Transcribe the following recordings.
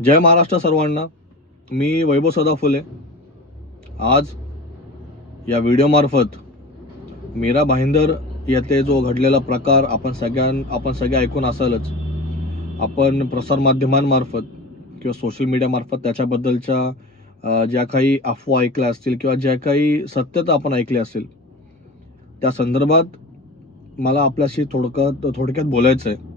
जय महाराष्ट्र सर्वांना. मी वैभव सदा फुले आज या व्हिडिओमार्फत मीरा भाईंदर येथे जो घडलेला प्रकार आपण सगळ्यां आपण सगळे ऐकून असालच. आपण प्रसारमाध्यमांमार्फत किंवा सोशल मीडियामार्फत त्याच्याबद्दलच्या ज्या काही अफवा ऐकल्या असतील किंवा ज्या काही सत्यता आपण ऐकली असेल त्या संदर्भात मला आपल्याशी थोडक्यात थोडक्यात बोलायचं आहे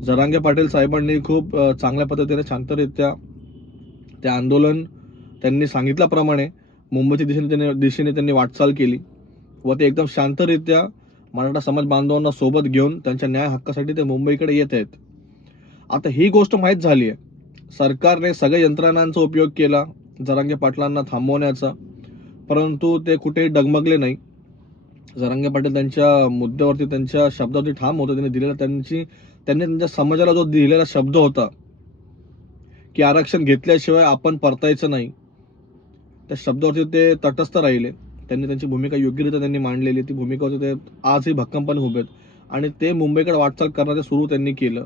जरांगे पाटील साहेबांनी खूप चांगल्या पद्धतीने शांतरित्या ते आंदोलन त्यांनी सांगितल्याप्रमाणे मुंबईच्या दिशेने त्यांनी दिशेने त्यांनी वाटचाल केली व ते एकदम शांतरित्या मराठा समाज बांधवांना सोबत घेऊन त्यांच्या न्याय हक्कासाठी ते मुंबईकडे येत आहेत. आता ही गोष्ट माहीत झाली आहे. सरकारने सगळ्या यंत्रणांचा उपयोग केला जरांगे पाटलांना थांबवण्याचा परंतु ते कुठेही डगमगले नाही. जरांगे पाटील त्यांच्या मुद्द्यावरती त्यांच्या शब्दावरती ठाम होतं त्यांनी दिलेला त्यांची त्यांनी त्यांच्या समाजाला जो दिलेला शब्द होता की आरक्षण घेतल्याशिवाय आपण परतायचं नाही त्या शब्दावरती ते तटस्थ राहिले. त्यांनी त्यांची भूमिका योग्यरित्या त्यांनी मांडलेली. ती भूमिका होती ते आजही भक्कमपणे उभे आहेत. आणि ते मुंबईकडे वाटचाल करण्याचं सुरू त्यांनी केलं.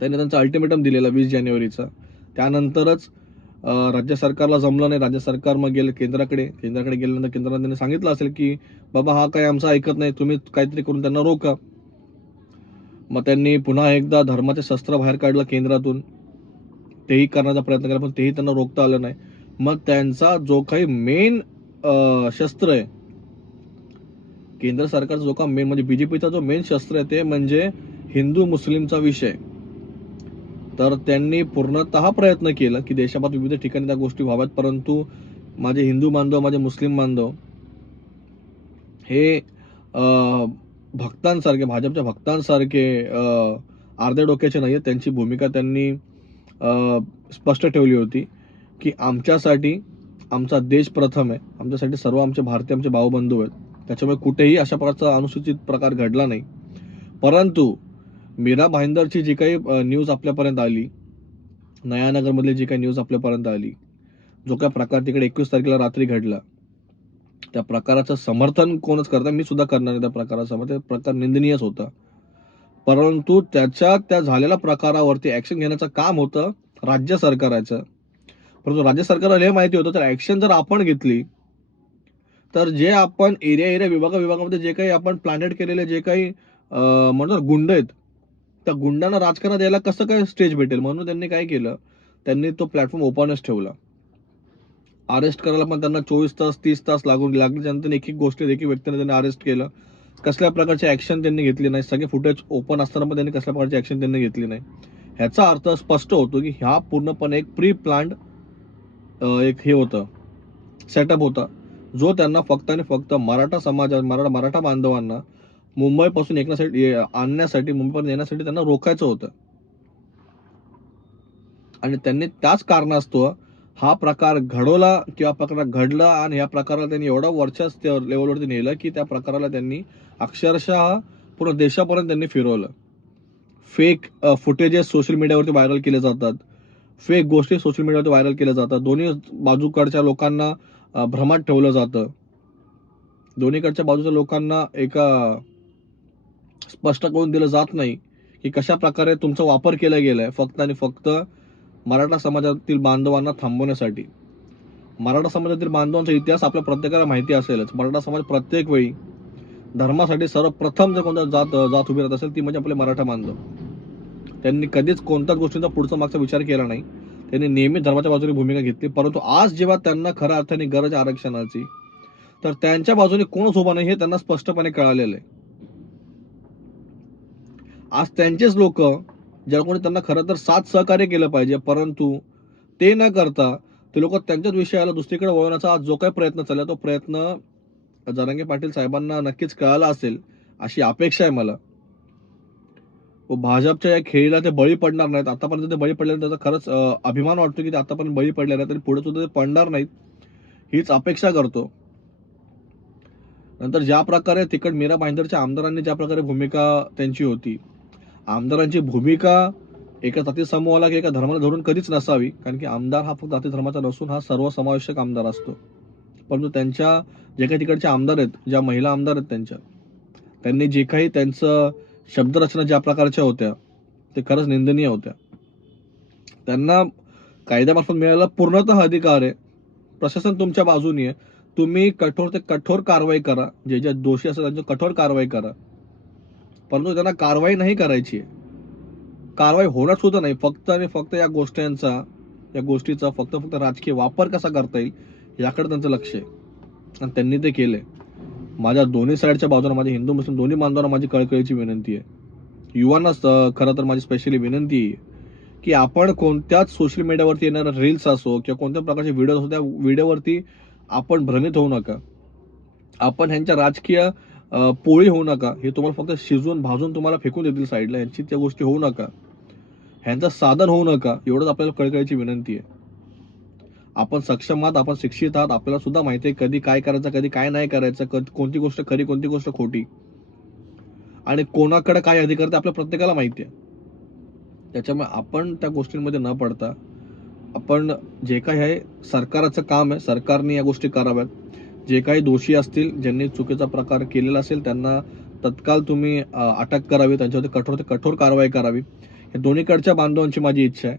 त्यांनी त्यांचा अल्टिमेटम दिलेला वीस जानेवारीचा. त्यानंतरच राज्य सरकारला जमलं नाही. राज्य सरकार मग गेलं केंद्राकडे. केंद्राकडे गेल्यानंतर केंद्राने त्यांनी सांगितलं असेल की बाबा हा काही आमचा ऐकत नाही. तुम्ही काहीतरी करून त्यांना रोका. मग त्यांनी पुन्हा एकदा धर्माचे शस्त्र बाहेर काढलं केंद्रातून. तेही करण्याचा प्रयत्न केला पण तेही त्यांना रोखता आलं नाही. मग त्यांचा जो काही मेन शस्त्र आहे केंद्र सरकारचा जो का मेन म्हणजे बीजेपीचा जो मेन शस्त्र आहे ते म्हणजे हिंदू मुस्लिमचा विषय. तर त्यांनी पूर्णतः प्रयत्न केला की देशात विविध ठिकाणी त्या गोष्टी व्हाव्यात परंतु माझे हिंदू बांधव माझे मुस्लिम बांधव हे भक्तांसारखे भाजपच्या भक्तांसारखे अर्ध्या डोक्याचे नाही आहेत त्यांची भूमिका त्यांनी स्पष्ट ठेवली होती की आमच्यासाठी आमचा देश प्रथम आहे. आमच्यासाठी सर्व आमचे भारतीय आमचे भाऊबंधू आहेत. त्याच्यामुळे कुठेही अशा प्रकारचा अनुसूचित प्रकार घडला नाही. परंतु मीरा भाईंदरची जी काही न्यूज आपल्यापर्यंत आली नयानगरमधली जी काही न्यूज आपल्यापर्यंत आली जो काय प्रकार तिकडे एकवीस तारखेला रात्री घडला त्या प्रकाराचं समर्थन कोणच करता मी सुद्धा करणार नाही त्या प्रकाराचं समर्थन ते प्रकार निंदनीयच होता. परंतु त्याच्या त्या झालेल्या प्रकारावरती ऍक्शन घेण्याचं काम होतं राज्य सरकाराचं. परंतु राज्य सरकारला हे माहिती होतं तर ऍक्शन जर आपण घेतली तर जे आपण एरिया एरिया विभागा विभागामध्ये जे काही आपण प्लॅनेट केलेले जे काही म्हणतो गुंड आहेत त्या गुंडांना राजकारणात द्यायला कसं काय स्टेज भेटेल? म्हणून त्यांनी काय केलं? त्यांनी तो प्लॅटफॉर्म ओपनच ठेवला. अरेस्ट करायला पण त्यांना चोवीस तास तीस तास लागून लागले. त्यानंतर एक एक गोष्टी एक एक व्यक्तीने त्यांनी अरेस्ट केलं. कसल्या प्रकारची ॲक्शन त्यांनी घेतली नाही. सगळे फुटेज ओपन असताना पण त्यांनी कसल्या प्रकारची ॲक्शन त्यांनी घेतली नाही. ह्याचा अर्थ स्पष्ट होतो की ह्या पूर्णपणे एक प्री प्लॅन्ड एक हे होतं. सेटअप होता. जो त्यांना फक्त आणि फक्त मराठा समाजात मराठा मराठा बांधवांना मुंबईपासून एकण्यासाठी आणण्यासाठी मुंबईपर्यंत येण्यासाठी त्यांना रोखायचं होतं. आणि त्यांनी त्याच कारणास्तव हा प्रकार घडवला किंवा प्रकार घडला आणि या प्रकाराला त्यांनी एवढं वरच्या लेवलवरती नेलं की त्या प्रकाराला त्यांनी अक्षरशः पूर्ण देशापर्यंत त्यांनी फिरवलं. फेक फुटेजेस सोशल मीडियावरती व्हायरल केले जातात. फेक गोष्टी सोशल मीडियावरती व्हायरल केल्या जातात. दोन्ही बाजूकडच्या लोकांना भ्रमात ठेवलं जातं. दोन्हीकडच्या बाजूच्या लोकांना एका स्पष्ट करून दिलं जात नाही की कशा प्रकारे तुमचा वापर केला गेलाय. फक्त आणि फक्त मराठा समाजातील बांधवांना थांबवण्यासाठी. मराठा समाजातील बांधवांचा इतिहास आपल्या प्रत्येकाला माहिती असेलच. मराठा समाज प्रत्येक वेळी धर्मासाठी सर्वप्रथम जर कोणता जात जात उभी राहत असेल ती म्हणजे आपले मराठा बांधव. त्यांनी कधीच कोणत्याच गोष्टींचा पुढचा मागचा विचार केला नाही. त्यांनी नेहमी धर्माच्या बाजूने भूमिका घेतली. परंतु आज जेव्हा त्यांना खऱ्या अर्थाने गरज आरक्षणाची तर त्यांच्या बाजूने कोणच उभा नाही हे त्यांना स्पष्टपणे कळालेलं आहे. आज त्यांचेच लोक ज्या कोणी त्यांना खरं तर साथ सहकार्य केलं पाहिजे. परंतु ते न करता ते लोक त्यांच्याच विषयाला दुसरीकडे वळवण्याचा आज जो काही प्रयत्न चालला तो प्रयत्न जरांगे पाटील साहेबांना नक्कीच कळाला असेल अशी अपेक्षा आहे मला. व भाजपच्या या खेळीला ते बळी पडणार नाहीत. आतापर्यंत ते बळी पडले त्याचा खरंच अभिमान वाटतो की ते आतापर्यंत बळी पडले नाही तरी पुढे सुद्धा ते पडणार नाहीत हीच अपेक्षा करतो. नंतर ज्या प्रकारे तिकड मीरा भाईंदरच्या आमदारांनी ज्या प्रकारे भूमिका त्यांची होती आमदारांची भूमिका एका जाती समूहाला किंवा एका धर्माला धरून कधीच नसावी कारण की आमदार हा फक्त जाती धर्माचा नसून हा सर्वसमावेशक आमदार असतो. परंतु त्यांच्या जे काही तिकडचे आमदार आहेत ज्या महिला आमदार आहेत त्यांच्या त्यांनी जे काही त्यांचं शब्दरचना ज्या प्रकारच्या होत्या ते खरंच निंदनीय होत्या. त्यांना कायद्यामार्फत मिळायला पूर्णतः अधिकार आहे. प्रशासन तुमच्या बाजूनी आहे. तुम्ही कठोर ते कठोर कारवाई करा. जे जे दोषी असतात त्यांची कठोर कारवाई करा. परंतु त्यांना कारवाई नाही करायची. आहे कारवाई होणार सुद्धा नाही. फक्त आणि फक्त या गोष्टींचा या गोष्टीचा फक्त फक्त राजकीय वापर कसा करता येईल याकडे त्यांचं लक्ष आहे. आणि त्यांनी ते केले. माझ्या दोन्ही साईडच्या बाजूला माझे हिंदू मुस्लिम दोन्ही बांधवांना माझी कळकळीची विनंती आहे. युवांनाच खरं तर माझी स्पेशली विनंती आहे की आपण कोणत्याच सोशल मीडियावरती येणाऱ्या रील्स असो किंवा कोणत्या प्रकारचे व्हिडिओ असो त्या व्हिडिओवरती आपण भ्रमित होऊ नका. आपण ह्यांच्या राजकीय पोळी होऊ नका. हे तुम्हाला फक्त शिजवून भाजून तुम्हाला फेकून देतील साईडला. यांची त्या गोष्टी होऊ नका. ह्यांचं साधन होऊ नका. एवढंच आपल्याला कळकळीची विनंती आहे. आपण सक्षम आहात आपण शिक्षित आहात. आपल्याला सुद्धा माहिती आहे कधी काय करायचं कधी काय नाही करायचं कधी कोणती गोष्ट खरी कोणती गोष्ट खोटी. आणि कोणाकडे काय अधिकार ते आपल्या प्रत्येकाला माहिती आहे. त्याच्यामुळे आपण त्या गोष्टींमध्ये न पडता आपण जे काही आहे सरकारचं काम आहे. सरकारने या गोष्टी कराव्यात. जे काही दोषी असतील ज्यांनी चुकीचा प्रकार केलेला असेल त्यांना तत्काळ तुम्ही अटक करावी त्यांच्यावरती कठोर ते कठोर कारवाई करावी. हे दोन्हीकडच्या बांधवांची माझी इच्छा आहे.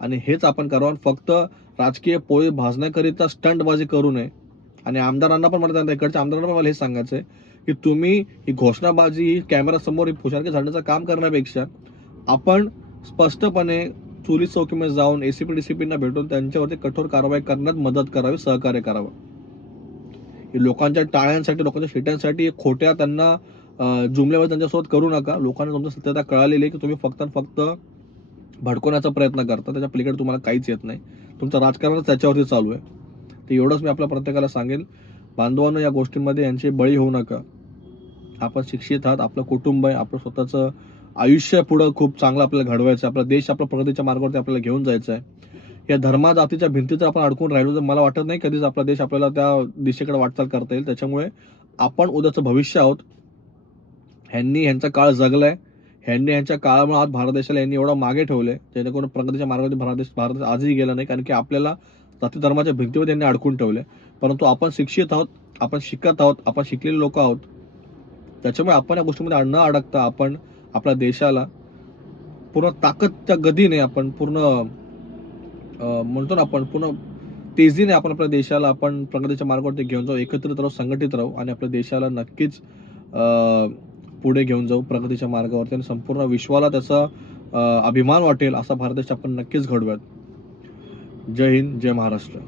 आणि हेच आपण करावं आणि फक्त राजकीय पोळी भाजण्याकरिता स्टंटबाजी करू नये. आणि आमदारांना पण मला त्यांना इकडच्या आमदारांना पण मला हे सांगायचं आहे की तुम्ही ही घोषणाबाजी ही कॅमेरासमोर ही फुशारकी झाडण्याचं काम करण्यापेक्षा आपण स्पष्टपणे चुली चौकीमध्ये जाऊन A C P D C पीना भेटून त्यांच्यावरती कठोर कारवाई करण्यात मदत करावी सहकार्य करावं. लोकांच्या टाळ्यांसाठी लोकांच्या शिट्यांसाठी खोट्या त्यांना जुमल्यावर त्यांच्यासोबत करू नका. लोकांना तुमची सत्यता कळालेली आहे की तुम्ही फक्त फक्त भडकवण्याचा प्रयत्न करता. त्याच्या पलीकडे तुम्हाला काहीच येत नाही. तुमचं राजकारणच त्याच्यावरती चालू आहे. तर एवढंच मी आपल्या प्रत्येकाला सांगेल बांधवांना या गोष्टींमध्ये यांचे बळी होऊ नका. आपण शिक्षित आहात आपलं कुटुंब आहे आपलं स्वतःचं आयुष्य पुढं खूप चांगलं आपल्याला घडवायचं आहे. आपला देश आपल्या प्रगतीच्या मार्गावरती आपल्याला घेऊन जायचं आहे. या धर्मा जातीच्या भिंतीत जर आपण अडकून राहिलो तर मला वाटत नाही कधीच आपला देश आपल्याला त्या दिशेकडे वाटचाल करता येईल. त्याच्यामुळे आपण उद्याचं भविष्य आहोत. ह्यांनी ह्यांचा काळ जगलाय. ह्यांनी ह्यांच्या काळामुळे आज भारत देशाला यांनी एवढं मागे ठेवले जेणेकरून प्रगतीच्या मार्गाने भारत देश भारत आजही गेला नाही कारण की आपल्याला जाती धर्माच्या भिंतीवर त्यांनी अडकून ठेवले परंतु आपण शिक्षित आहोत आपण शिकत आहोत आपण शिकलेले लोक आहोत. त्याच्यामुळे आपण या गोष्टीमध्ये न अडकता आपण आपल्या देशाला पूर्ण ताकदच्या गतीने आपण पूर्ण म्हणतो ना आपण पूर्ण तेजीने आपण आपल्या देशाला आपण प्रगतीच्या मार्गावरती घेऊन जाऊ एकत्रित राहू संघटित राहू आणि आपल्या देशाला नक्कीच पुढे घेऊन जाऊ प्रगतीच्या मार्गावरती आणि संपूर्ण विश्वाला त्याचा अभिमान वाटेल असा भारत देश आपण नक्कीच घडवूयात. जय हिंद जय महाराष्ट्र.